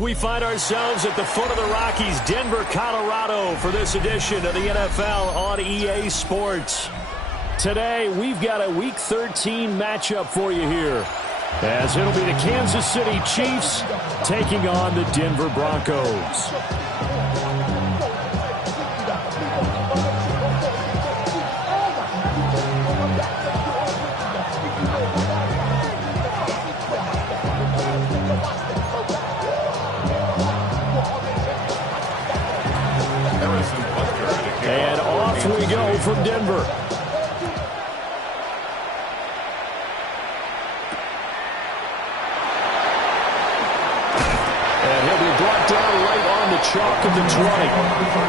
We find ourselves at the foot of the Rockies, Denver, Colorado, for this edition of the NFL on EA Sports. Today, we've got a Week 13 matchup for you here, as it'll be the Kansas City Chiefs taking on the Denver Broncos. And off we go from Denver. And he'll be brought down right on the chalk of the 20.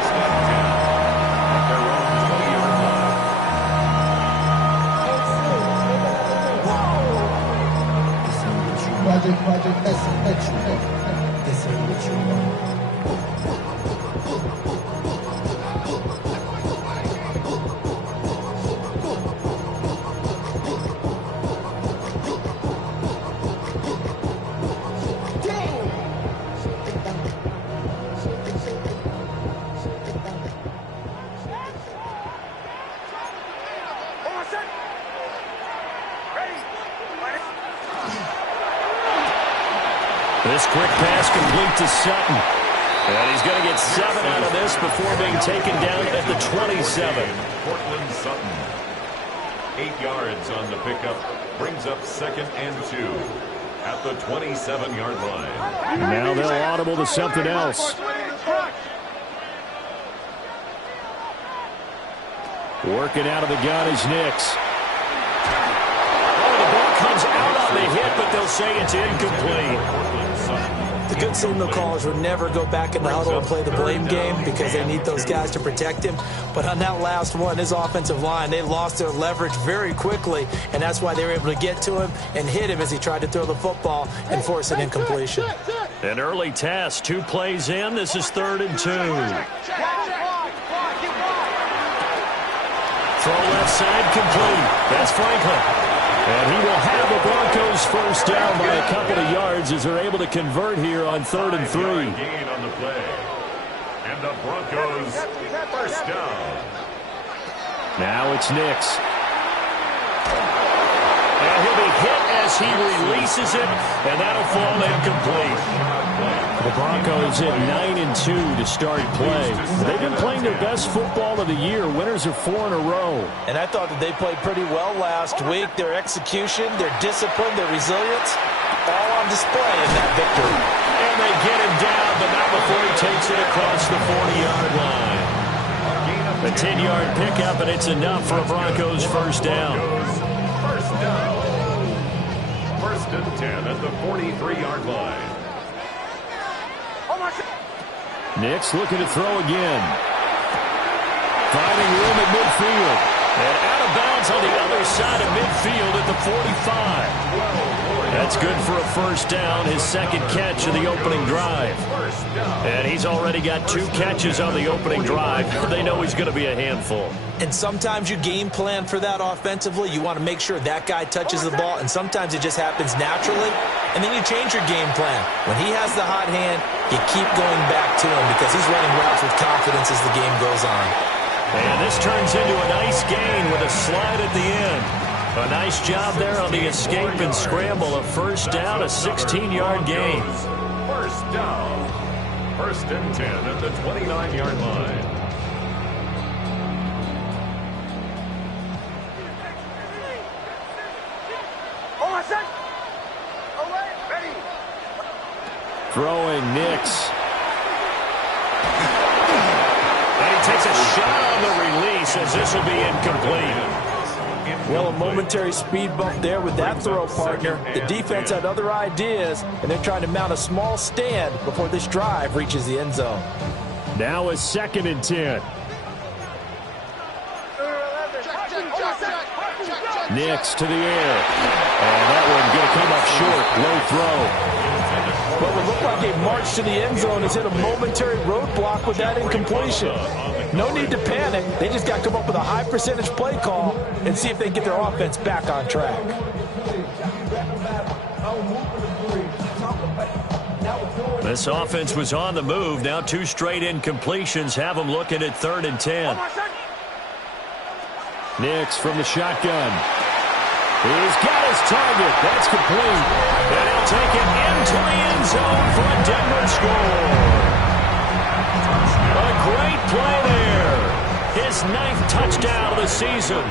This quick pass complete to Sutton. And he's going to get 7 out of this before being taken down at the 27. Cortland Sutton. 8 yards on the pickup. Brings up 2nd and 2 at the 27-yard line. Now they'll audible to something else. Working out of the gun is Nix. Oh, the ball comes out on the hit, but they'll say it's incomplete. The good signal callers would never go back in the huddle and play the blame game because they need those guys to protect him. But on that last one, his offensive line, they lost their leverage very quickly, and that's why they were able to get to him and hit him as he tried to throw the football and force an incompletion. An early test, 2 plays in. This is 3rd and 2. Throw left side complete. That's Franklin. And he will have the Broncos first down by a couple of yards as they're able to convert here on 3rd and 3. Gain on the play. And the Broncos first down. Now it's Nix. And he'll be hit as he releases it, and that'll fall incomplete. The Broncos at 9 and 2 to start play. They've been playing their best football of the year. Winners are 4 in a row. And I thought that they played pretty well last week. Their execution, their discipline, their resilience, all on display in that victory. And they get him down, but not before he takes it across the 40-yard line. A 10-yard pickup, and it's enough for a Broncos first down. First down. 1st and 10 at the 43-yard line. Nix looking to throw again. Finding room at midfield. And out of bounds on the other side of midfield at the 45. That's good for a first down, his 2nd catch of the opening drive. And he's already got 2 catches on the opening drive. They know he's going to be a handful. And sometimes you game plan for that offensively. You want to make sure that guy touches the ball, and sometimes it just happens naturally. And then you change your game plan. When he has the hot hand, you keep going back to him because he's running routes with confidence as the game goes on. And this turns into a nice gain with a slide at the end. A nice job there on the escape and scramble. A first down, a 16-yard gain. First down. 1st and 10 at the 29-yard line. Throwing Nix. And he takes a shot on the release as this will be incomplete. Well, a momentary speed bump there with that throw partner. The defense had other ideas, and they're trying to mount a small stand before this drive reaches the end zone. Now a 2nd and 10. Nix to the air. And that one going to come up short. Low throw. Well, it looked like a march to the end zone has hit a momentary roadblock with that incompletion. No need to panic. They just got to come up with a high percentage play call and see if they can get their offense back on track. This offense was on the move. Now 2 straight incompletions have them looking at 3rd and 10. Nix from the shotgun. He's got his target. That's complete. And he'll take it into the end zone for a Denver score. A great play there. His 9th touchdown of the season.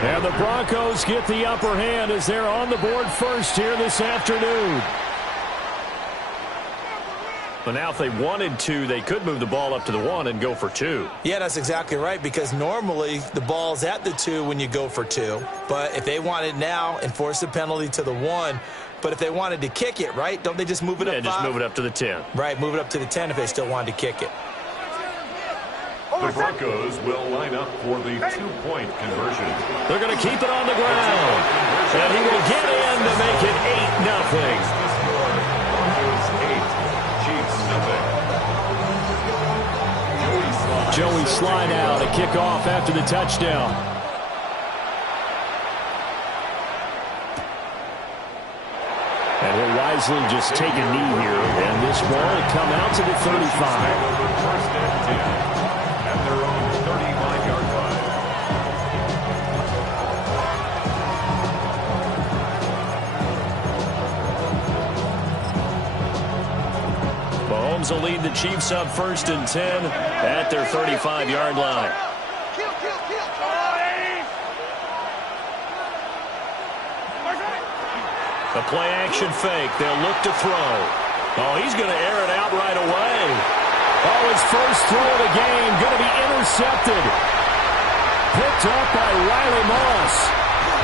And the Broncos get the upper hand as they're on the board first here this afternoon. But now if they wanted to, they could move the ball up to the 1 and go for 2. Yeah, that's exactly right, because normally the ball's at the 2 when you go for 2. But if they want it now, enforce the penalty to the 1. But if they wanted to kick it, right, don't they just move it up 5? Yeah, just move it up to the 10. Right, move it up to the 10 if they still wanted to kick it. The Broncos will line up for the 2-point conversion. They're going to keep it on the ground. And he will get in to make it 8-0. Joey slide out, a kickoff after the touchdown. And he'll wisely just take a knee here, and this ball will come out to the 35. First and 10 at their own 35-yard line. Mahomes will lead the Chiefs up 1st and 10 at their 35-yard line. A play-action fake. They'll look to throw. Oh, he's going to air it out right away. Oh, his first throw of the game going to be intercepted. Picked up by Riley Moss.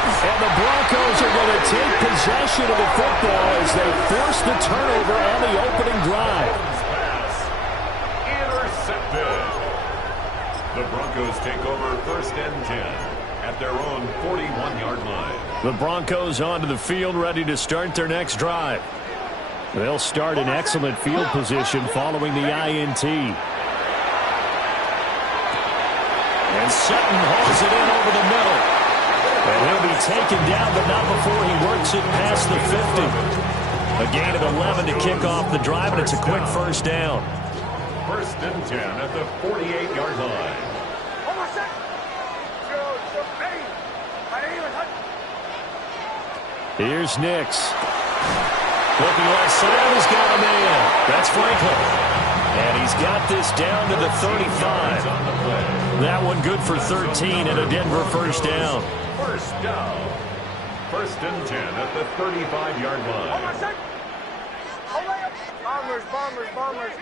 And the Broncos are going to take possession of the football as they force the turnover on the opening drive. Pass intercepted. The Broncos take over 1st and 10 at their own 41-yard line. The Broncos onto the field, ready to start their next drive. They'll start in excellent field position following the INT. And Sutton hauls it in over the middle. And he'll be taken down, but not before he works it past the 50. A gain of 11 to kick off the drive, and it's a quick first down. 1st and 10 at the 48-yard line. Here's Nix. Looking like Simon's got a man. That's Franklin. And he's got this down to the 35. That one good for 13 and a Denver first down. First down. 1st and 10 at the 35-yard line. Bombers.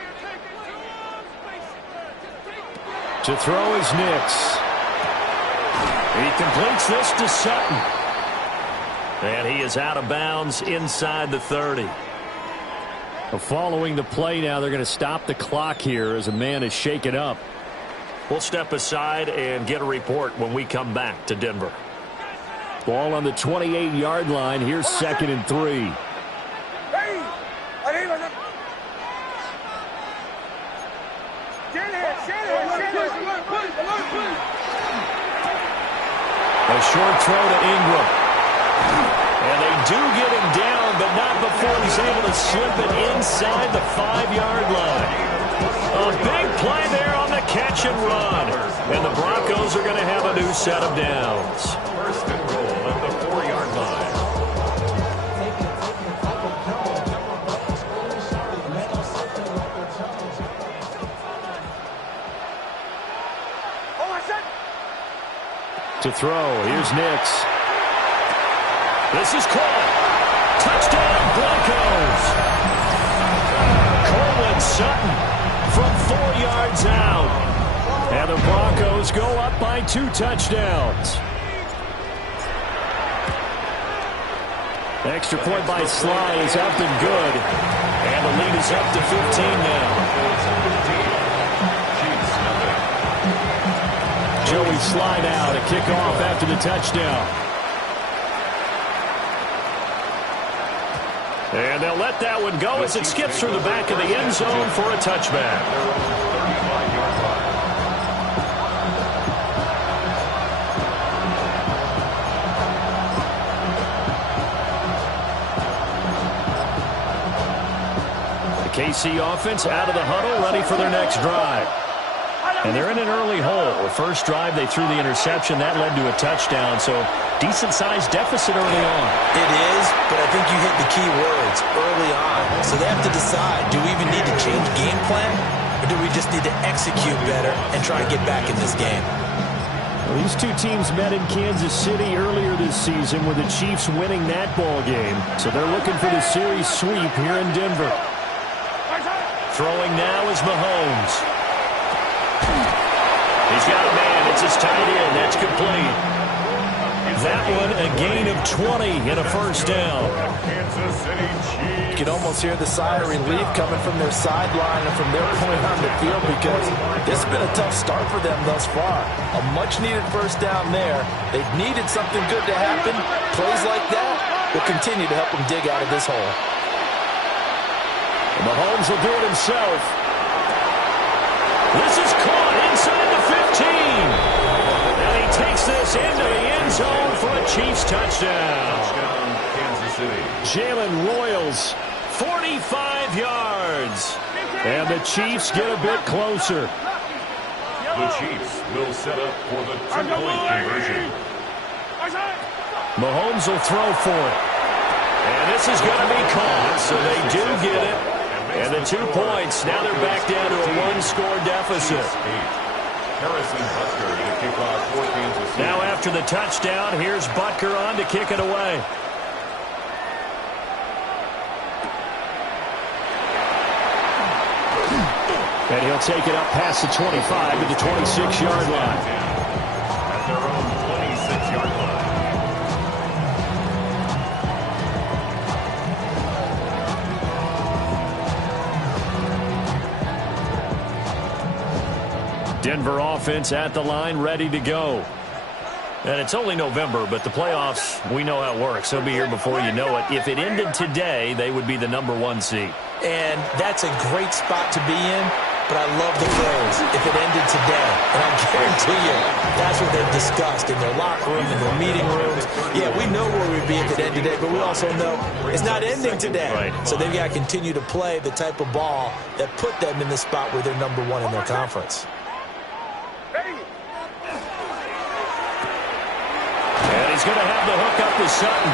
To throw is Nix. He completes this to Sutton. And he is out of bounds inside the 30. Well, following the play now, they're going to stop the clock here as a man is shaken up. We'll step aside and get a report when we come back to Denver. Ball on the 28-yard line. Here's 2nd and 3. A short throw to Ingram. And they do get him down, but not before he's able to slip it inside the 5-yard line. A big play there on the catch and run. And the Broncos are going to have a new set of downs. First and goal at the 4-yard line. To throw, here's Nix. This is caught. Touchdown, Broncos. Courtland Sutton from 4 yards out. And the Broncos go up by 2 touchdowns. Extra point by Sly is up and good. And the lead is up to 15 now. Joey Slide out, a kickoff after the touchdown. And they'll let that one go as it skips through the back of the end zone for a touchback. The KC offense out of the huddle, ready for their next drive. And they're in an early hole. The first drive, they threw the interception. That led to a touchdown, so decent-sized deficit early on. It is, but I think you hit the key words, early on. So they have to decide, do we even need to change game plan, or do we just need to execute better and try and get back in this game? Well, these two teams met in Kansas City earlier this season with the Chiefs winning that ball game. So they're looking for the series sweep here in Denver. Throwing now is Mahomes. He's got a man. It's his tight end. That's complete. That one a gain of 20 and a first down. You can almost hear the sigh of relief coming from their sideline and from their point on the field because this has been a tough start for them thus far. A much-needed first down there. They've needed something good to happen. Plays like that will continue to help them dig out of this hole. Mahomes will do it himself. This is caught inside the 15. And he takes this into the end zone for a Chiefs touchdown. Kansas City. Jalen Royals, 45 yards. And the Chiefs get a bit closer. The Chiefs will set up for the two-point conversion. Mahomes will throw for it. And this is going to be caught, so they do get it. And the 2 points, now they're back down to a one-score deficit. Harrison Butker to kick off for Kansas City. Now after the touchdown, here's Butker on to kick it away. And he'll take it up past the 25 to the 26-yard line. At their own 26-yard line. Denver offense at the line, ready to go. And it's only November, but the playoffs, we know how it works. They'll be here before you know it. If it ended today, they would be the #1 seed. And that's a great spot to be in, but I love the phrase, if it ended today. And I guarantee you, that's what they've discussed in their locker room, in their meeting rooms. Yeah, we know where we'd be if it ended today, but we also know it's not ending today. Right. So they've got to continue to play the type of ball that put them in the spot where they're #1 in their conference. And he's going to have the hook up to Sutton.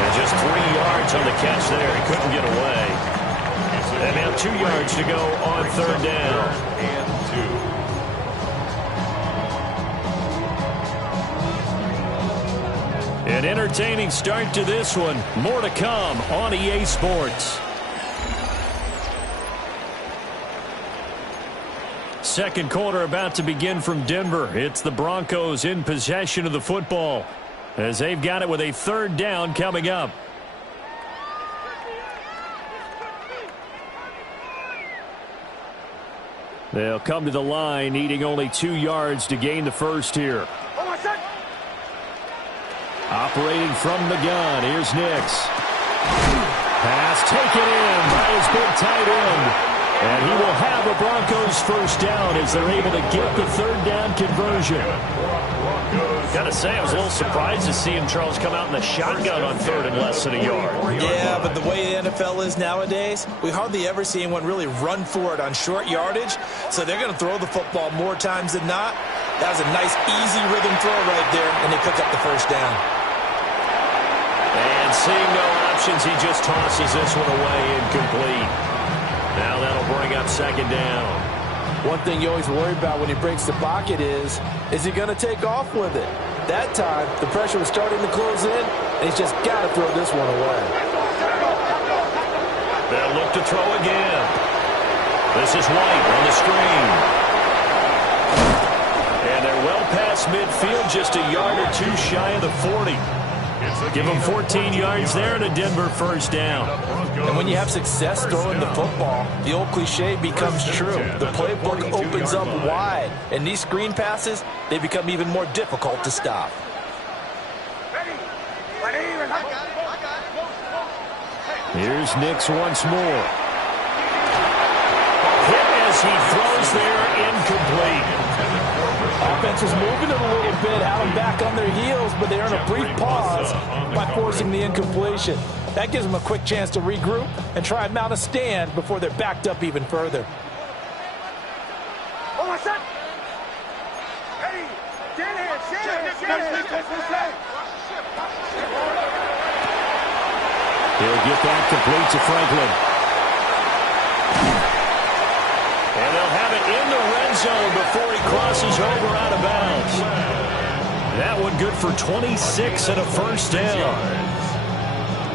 And just 3 yards on the catch there. He couldn't get away. And now 2 yards to go on third down. An entertaining start to this one. More to come on EA Sports. Second quarter about to begin from Denver. It's the Broncos in possession of the football as they've got it with a third down coming up. They'll come to the line needing only 2 yards to gain the first here. Operating from the gun, here's Nix. Pass taken in by his big tight end. And he will have a Broncos first down as they're able to get the third down conversion. Got to say, I was a little surprised to see him, Charles, come out in the shotgun on third and less than a yard. Yeah, but the way the NFL is nowadays, we hardly ever see anyone really run for it on short yardage. So they're going to throw the football more times than not. That was a nice, easy rhythm throw right there, and they pick up the first down. And seeing no options, he just tosses this one away incomplete. Now that'll bring up second down. One thing you always worry about when he breaks the pocket is he going to take off with it? That time, the pressure was starting to close in, and he's just got to throw this one away. They'll look to throw again. This is White on the screen. And they're well past midfield, just a yard or two shy of the 40. Give them 14 yards there and a Denver first down. And when you have success throwing the football, the old cliche becomes true. The playbook opens up wide, and these screen passes, they become even more difficult to stop. Here's Nix once more. Hit as he throws there, incomplete. Offense was moving it a little bit out of come back on their heels, but they earn a brief pause by forcing the incompletion. That gives them a quick chance to regroup and try and mount a stand before they're backed up even further. Oh, my son! Hey, He'll get that complete to Franklin. And they'll have it in the red zone before he crosses over out of bounds. That one good for 26 and a first down.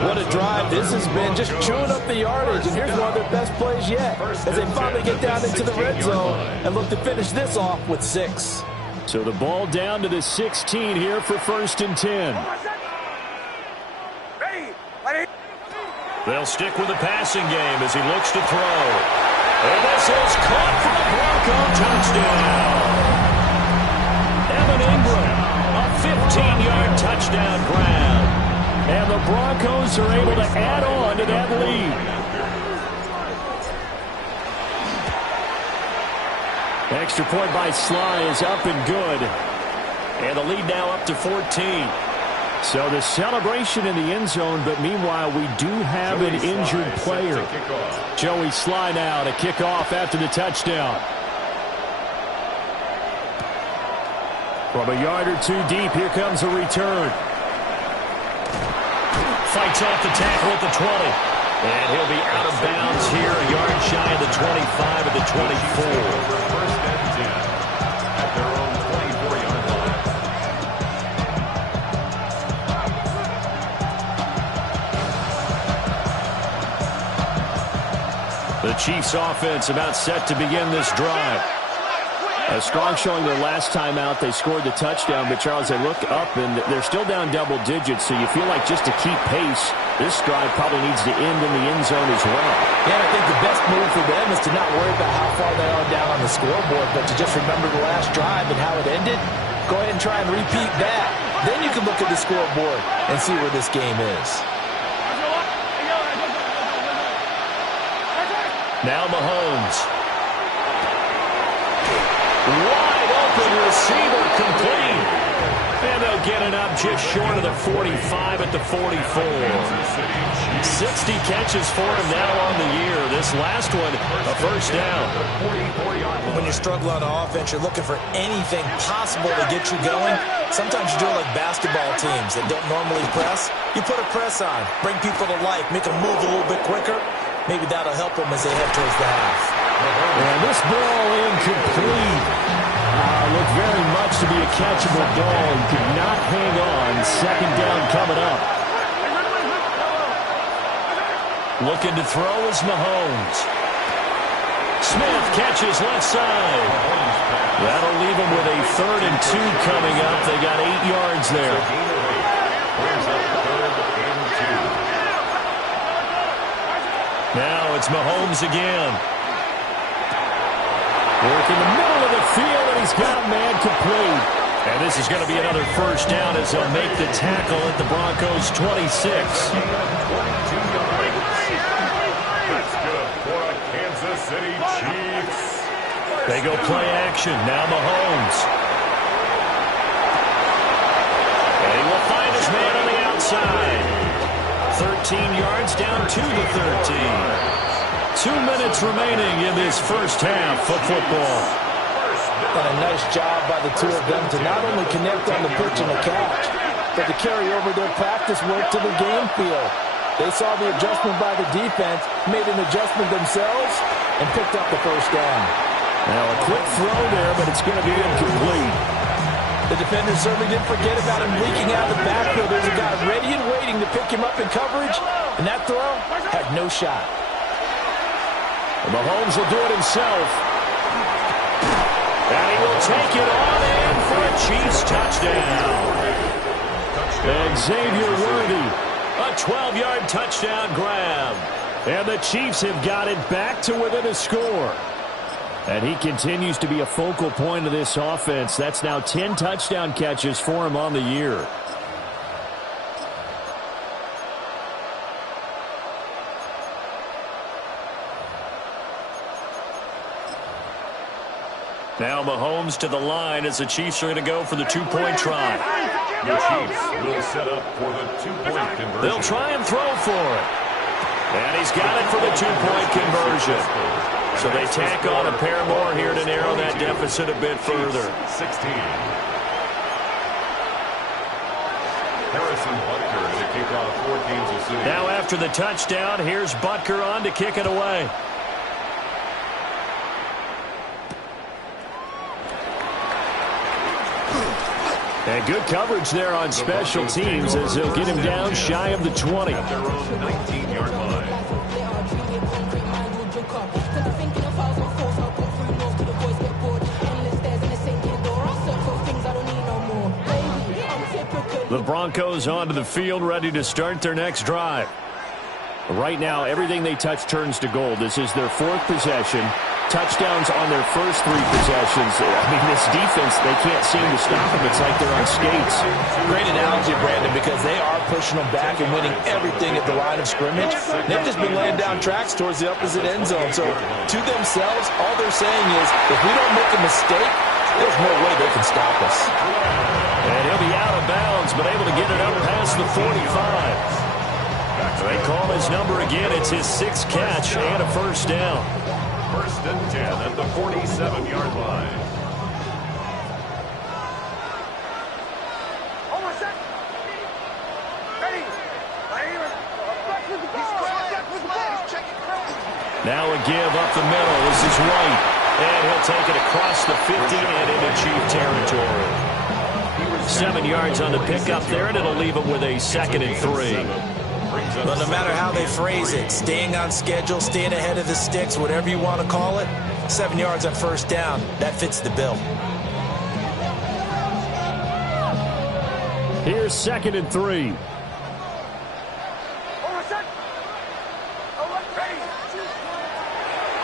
What a drive this has been, just chewing up the yardage, and here's one of their best plays yet as they finally get down into the red zone and look to finish this off with 6. So the ball down to the 16 here for 1st and 10. They'll stick with the passing game as he looks to throw. And this is caught for the Bronco touchdown. Evan Ingram, a 15-yard touchdown grab. And the Broncos are able to add on to that lead. Extra point by Sly is up and good. And the lead now up to 14. So the celebration in the end zone, but meanwhile we do have an injured player. Joey Sly now to kick off after the touchdown. From a yard or two deep, here comes a return. Fights off the tackle at the 20. And he'll be out of bounds here, a yard shy of the 25 at the 24. First and 10 at their own 24-yard line. The Chiefs offense about set to begin this drive. A strong showing their last time out. They scored the touchdown, but Charles, they look up and they're still down double digits, so you feel like just to keep pace, this drive probably needs to end in the end zone as well. Yeah, I think the best move for them is to not worry about how far they are down on the scoreboard, but to just remember the last drive and how it ended. Go ahead and try and repeat that. Then you can look at the scoreboard and see where this game is. Now Mahomes. Wide open receiver complete. And they'll get it up just short of the 45 at the 44. 60 catches for him now on the year. This last one, a first down. When you struggle on offense, you're looking for anything possible to get you going. Sometimes you do it like basketball teams that don't normally press. You put a press on, bring people to life, make them move a little bit quicker. Maybe that'll help them as they head towards the half. And this ball incomplete. Looked very much to be a catchable ball. He could not hang on. Second down coming up. Looking to throw is Mahomes. Smith catches left side. That'll leave him with a 3rd and 2 coming up. They got 8 yards there. Now it's Mahomes again. Work in the middle of the field, and he's got a man complete. And this is going to be another first down as they'll make the tackle at the Broncos' 26. That's good for the Kansas City Chiefs. They go play action. Now Mahomes. And he will find his man on the outside. 13 yards down to the 13. 2 minutes remaining in this first half of football. And a nice job by the two of them to not only connect on the pitch and the catch, but to carry over their practice work to the game field. They saw the adjustment by the defense, made an adjustment themselves, and picked up the first down. Now a quick throw there, but it's going to be incomplete. The defender certainly didn't forget about him leaking out of the backfield. There's a guy ready and waiting to pick him up in coverage, and that throw had no shot. Mahomes will do it himself. And he will take it on in for a Chiefs touchdown. And Xavier Worthy, a 12-yard touchdown grab. And the Chiefs have got it back to within a score. And he continues to be a focal point of this offense. That's now 10 touchdown catches for him on the year. Now Mahomes to the line as the Chiefs are going to go for the two-point try. The Chiefs will set up for the two-point conversion. They'll try and throw for it. And he's got it for the two-point conversion. So they tack on a pair more here to narrow that deficit a bit further. 16. Harrison Butker to kick off for Kansas City. Now after the touchdown, here's Butker on to kick it away. And good coverage there on special teams as he'll get him down shy of the 20. At their own 19-yard line. The Broncos onto the field, ready to start their next drive. Right now, everything they touch turns to gold. This is their fourth possession. Touchdowns on their first three possessions. I mean, this defense, they can't seem to stop them. It's like they're on skates. Great analogy, Brandon, because they are pushing them back and winning everything at the line of scrimmage. They've just been laying down tracks towards the opposite end zone. So to themselves, all they're saying is, if we don't make a mistake, there's no way they can stop us. And he'll be out of bounds, but able to get it up past the 45. They call his number again. It's his sixth catch and a first down. First and 10 at the 47-yard line. Now a give up the middle. This is White. And he'll take it across the 50 and into Chief territory. 7 yards on the pickup there, and it'll leave him with a 2nd and 3. But no matter how they phrase it, staying on schedule, staying ahead of the sticks, whatever you want to call it, 7 yards on first down, that fits the bill. Here's 2nd and 3.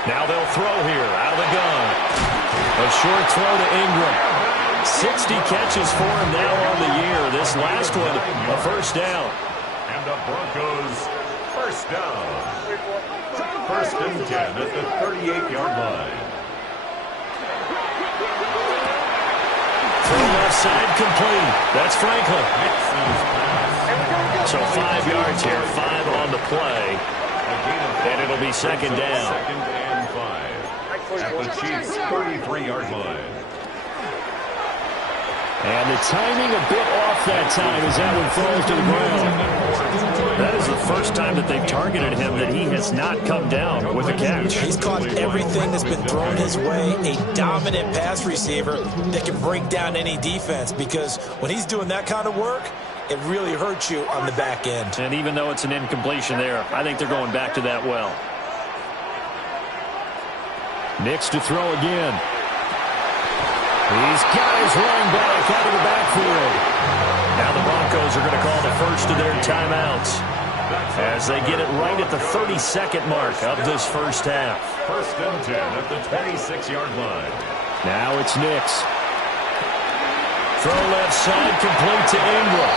Now they'll throw here out of the gun. A short throw to Ingram. 60 catches for him now on the year. This last one, a first down. And the Broncos first down. First and 10 at the 38-yard line. Throw left side complete. That's Franklin. So 5 yards here, 5 on the play. And it'll be second down. Second and 5 at the Chiefs' 33-yard line. And the timing a bit off that time as that one falls to the ground. That is the first time that they've targeted him that he has not come down with a catch. He's caught everything that's been thrown his way. A dominant pass receiver that can break down any defense, because when he's doing that kind of work, it really hurts you on the back end. And even though it's an incompletion there, I think they're going back to that well. Nix to throw again. He's got his running back out of the backfield. Now the Broncos are going to call the first of their timeouts as they get it right at the 32nd mark of this first half. First and 10 at the 26-yard line. Now it's Nix. Throw left side complete to Ingram.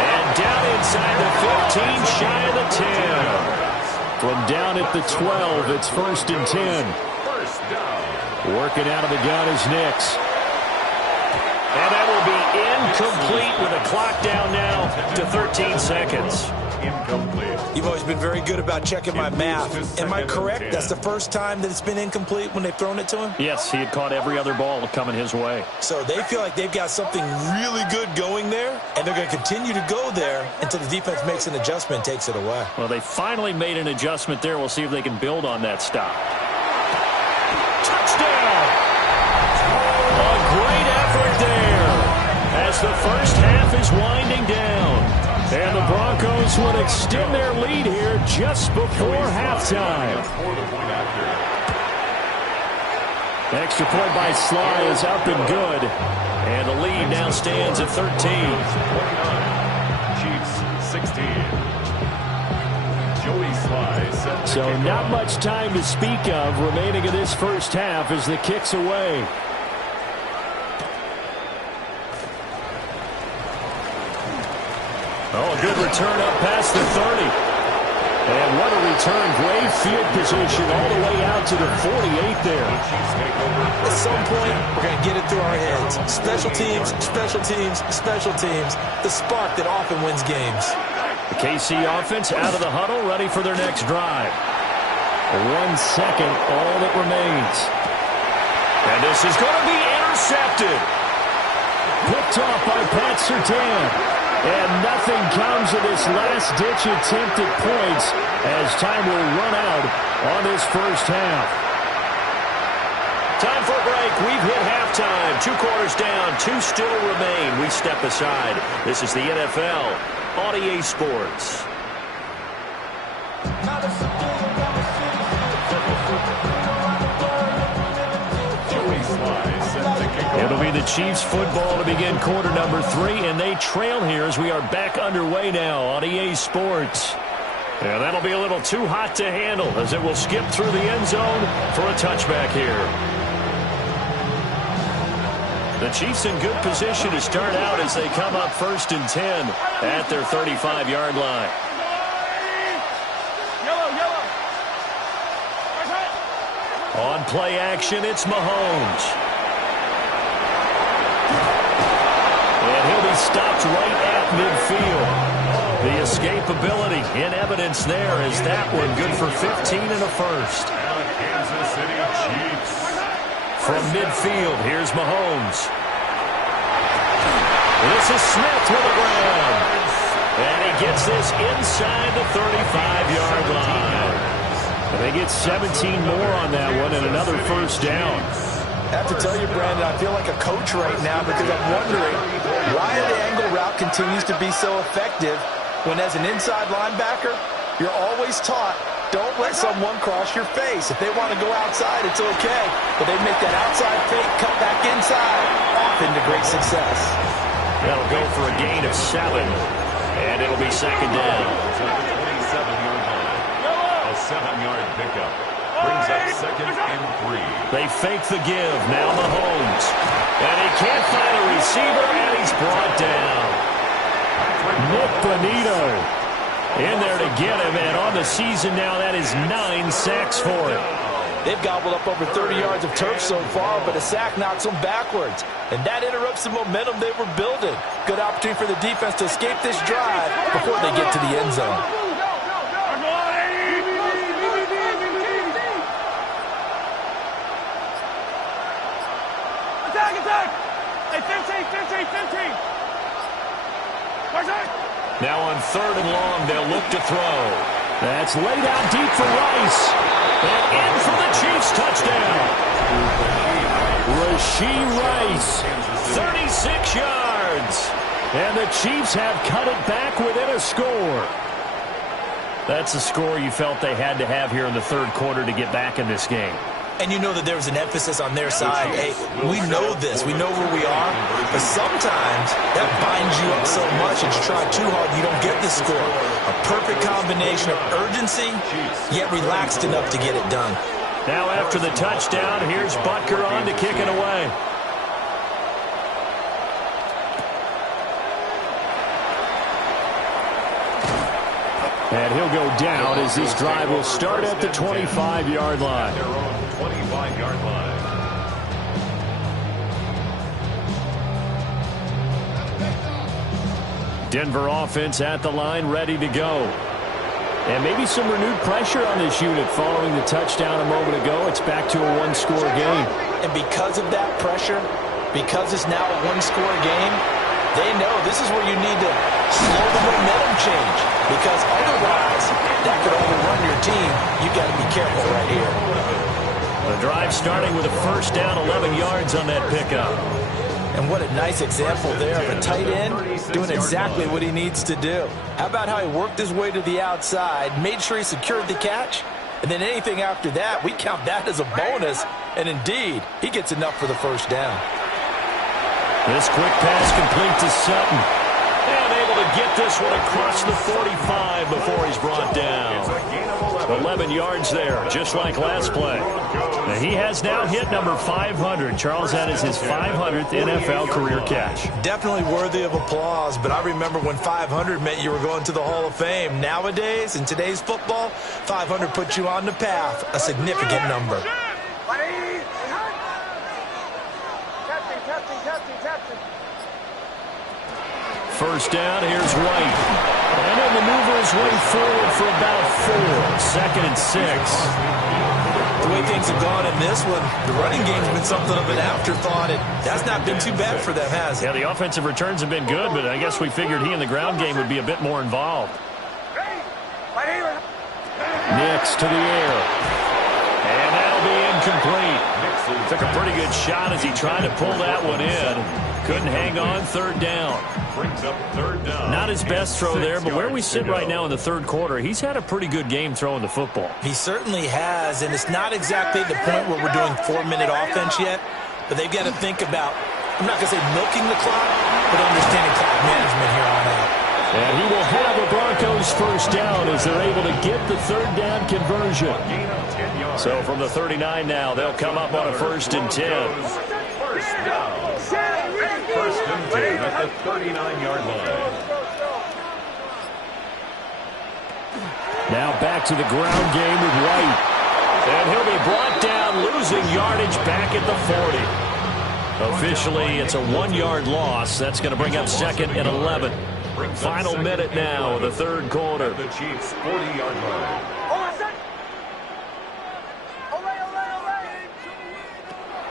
And down inside the 15, shy of the 10. From down at the 12, it's first and 10. First down. Working out of the gun is Nix. And that will be incomplete with a clock down now to 13 seconds. Incomplete. You've always been very good about checking my math. Am I correct? That's the first time that it's been incomplete when they've thrown it to him? Yes, he had caught every other ball coming his way. So they feel like they've got something really good going there, and they're going to continue to go there until the defense makes an adjustment and takes it away. Well, they finally made an adjustment there. We'll see if they can build on that stop. Touchdown! A great effort there as the first half is winding down. And the Broncos would extend their lead here just before halftime. Extra point by Sly is up and good. And the lead now stands at 13. Chiefs 16. Joey Sly set the So not kickoff. much time to speak of remaining in this first half as the kick's away. Oh, a good return up past the 30. And what a return. Great field position all the way out to the 48 there. At some point, we're going to get it through our heads. Special teams, special teams, special teams. The spark that often wins games. The KC offense out of the huddle, ready for their next drive. 1 second, all that remains. And this is going to be intercepted. Picked off by Pat Surtain. And nothing comes of this last-ditch attempt at points as time will run out on this first half. Time for a break. We've hit halftime. 2 quarters down, 2 still remain. We step aside. This is the NFL on EA Sports. It'll be the Chiefs football to begin quarter number 3, and they trail here as we are back underway now on EA Sports. And that'll be a little too hot to handle as it will skip through the end zone for a touchback here. The Chiefs in good position to start out as they come up 1st and 10 at their 35-yard line. On play action, it's Mahomes. And he'll be stopped right at midfield. The escapability in evidence there is that one good for 15 and a first. Kansas City Chiefs. From midfield, here's Mahomes. This is Smith with a grab. And he gets this inside the 35-yard line. And they get 17 more on that one and another first down. I have to tell you, Brandon, I feel like a coach right now because I'm wondering why the angle route continues to be so effective when as an inside linebacker, you're always taught, don't let someone cross your face. If they want to go outside, it's okay. But they make that outside fake, cut back inside, often to great success. That'll go for a gain of 7, and it'll be second down. To the 27-yard line. A 7-yard pickup. Brings up 2nd and 3. They fake the give. Now Mahomes. And he can't find a receiver, and he's brought down. Nick Bonito in there to get him, and on the season now, that is 9 sacks for him. They've gobbled up over 30 yards of turf so far, but a sack knocks them backwards. And that interrupts the momentum they were building. Good opportunity for the defense to escape this drive before they get to the end zone. Now on 3rd and long, they'll look to throw. That's laid out deep for Rice. And in for the Chiefs touchdown. Rashee Rice, 36 yards. And the Chiefs have cut it back within a score. That's a score you felt they had to have here in the 3rd quarter to get back in this game. And you know that there was an emphasis on their side. Hey, we know this. We know where we are. But sometimes that binds you up so much that you try too hard, you don't get the score. A perfect combination of urgency, yet relaxed enough to get it done. Now after the touchdown, here's Butker on to kick it away. And he'll go down as this drive will start at the 25-yard line. Their own 25-yard line. Denver offense at the line, ready to go. And maybe some renewed pressure on this unit following the touchdown a moment ago. It's back to a 1-score game. And because of that pressure, because it's now a 1-score game, they know this is where you need to slow the momentum change. Because otherwise, that could overrun your team. You've got to be careful right here. The drive starting with a first down, 11 yards on that pickup. And what a nice example there of a tight end doing exactly what he needs to do. How about how he worked his way to the outside, made sure he secured the catch, and then anything after that, we count that as a bonus. And indeed, he gets enough for the first down. This quick pass complete to Sutton. And able to get this one across the 45 before he's brought down. 11 yards there, just like last play. He has now hit number 500. Charles, that is his 500th NFL career catch. Definitely worthy of applause, but I remember when 500 meant you were going to the Hall of Fame. Nowadays, in today's football, 500 puts you on the path, a significant number. First down, here's White. And he'll maneuver his way forward for about 4. 2nd and 6. The way things have gone in this one, the running game's been something of an afterthought, and that's not been too bad for them, has it? Yeah, the offensive returns have been good, but I guess we figured he in the ground game would be a bit more involved. Nix to the air. And that'll be incomplete. Took a pretty good shot as he tried to pull that one in. Couldn't hang on. 3rd down. Brings up 3rd down. Not his best throw there, but where we sit right now in the 3rd quarter, he's had a pretty good game throwing the football. He certainly has, and it's not exactly the point where we're doing 4-minute offense yet, but they've got to think about, I'm not going to say milking the clock, but understanding clock management here on out. And he will have a Broncos first down as they're able to get the 3rd down conversion. So from the 39 now, they'll come up on a 1st and 10. First down. 1st and 10 at the 39-yard line. Now back to the ground game with White. And he'll be brought down, losing yardage back at the 40. Officially, it's a 1-yard loss. That's going to bring up 2nd and 11. Final minute now of the 3rd quarter. The Chiefs' 40-yard line.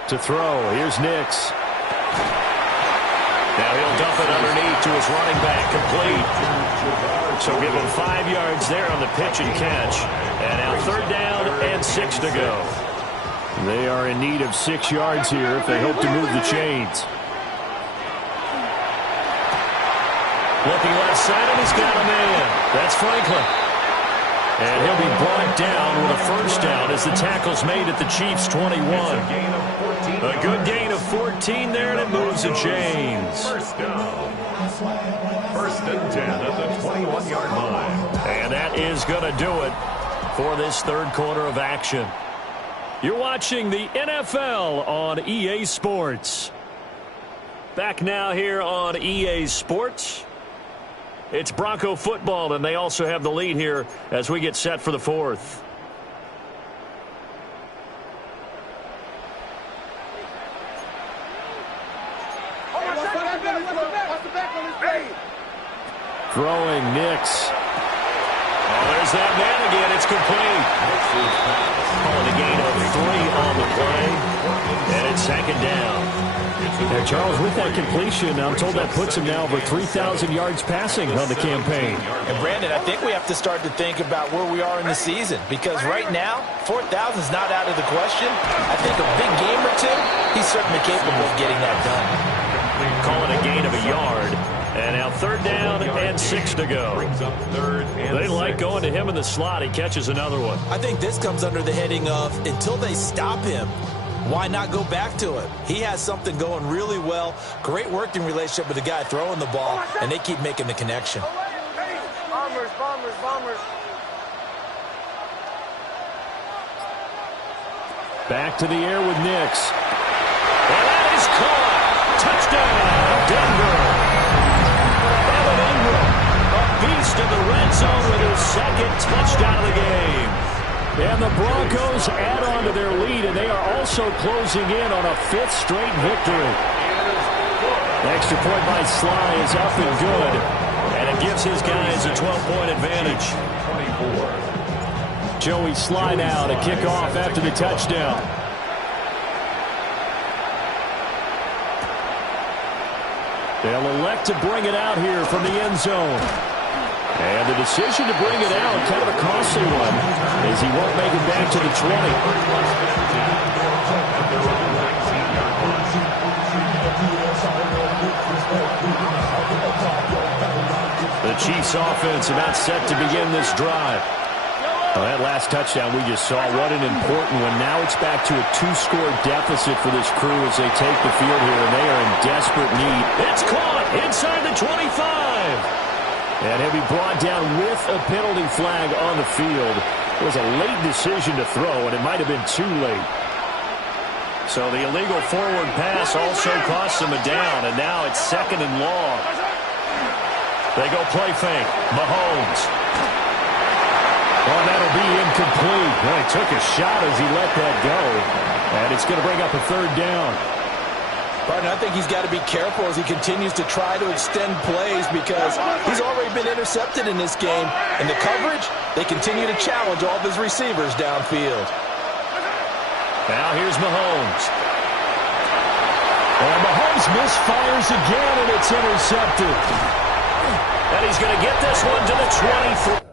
To throw, here's Nix. Now he'll dump it underneath to his running back, complete. So give him 5 yards there on the pitch and catch. And now 3rd down and 6 to go. They are in need of 6 yards here if they hope to move the chains. Looking left side, and he's got a man. That's Franklin. And he'll be brought down with a 1st down as the tackle's made at the Chiefs' 21. A good gain of 14 there, and it moves the chains. First down. 1st and 10 at the 21-yard line. And that is going to do it for this 3rd quarter of action. You're watching the NFL on EA Sports. Back now here on EA Sports. It's Bronco football, and they also have the lead here as we get set for the 4th. Throwing Nix. Oh, there's that man again. It's complete. Calling a gain of 3 on the play. And it's 2nd down. Now, Charles, with that completion, I'm told that puts him now over 3,000 yards passing on the campaign. And, Brandon, I think we have to start to think about where we are in the season, because right now, 4,000 is not out of the question. I think a big game or two, he's certainly capable of getting that done. Calling a gain of a yard. And now 3rd down and 6 to go. They like going to him in the slot. He catches another one. I think this comes under the heading of, until they stop him, why not go back to it? He has something going really well. Great working relationship with the guy throwing the ball, and they keep making the connection. Bombers, bombers, bombers. Back to the air with Nix. And that is caught. Touchdown, Denver. A beast in the red zone with his 2nd touchdown of the game. And the Broncos add on to their lead, and they are also closing in on a 5th straight victory. The extra point by Sly is up and good, and it gives his guys a 12-point advantage. 24. Joey Sly now to kick off after the touchdown. They'll elect to bring it out here from the end zone. And the decision to bring it out, kind of a costly one, as he won't make it back to the 20. The Chiefs offense about set to begin this drive. Well, that last touchdown we just saw, what an important one. Now it's back to a 2-score deficit for this crew as they take the field here, and they are in desperate need. It's caught inside the 25. And he'll be brought down with a penalty flag on the field. It was a late decision to throw, and it might have been too late. So the illegal forward pass also costs him a down, and now it's 2nd and long. They go play fake. Mahomes. Well, that'll be incomplete. Well, he took a shot as he let that go, and it's going to bring up a 3rd down. Partner, I think he's got to be careful as he continues to try to extend plays because he's already been intercepted in this game. And the coverage, they continue to challenge all of his receivers downfield. Now here's Mahomes. And Mahomes misfires again, and it's intercepted. And he's going to get this one to the 23.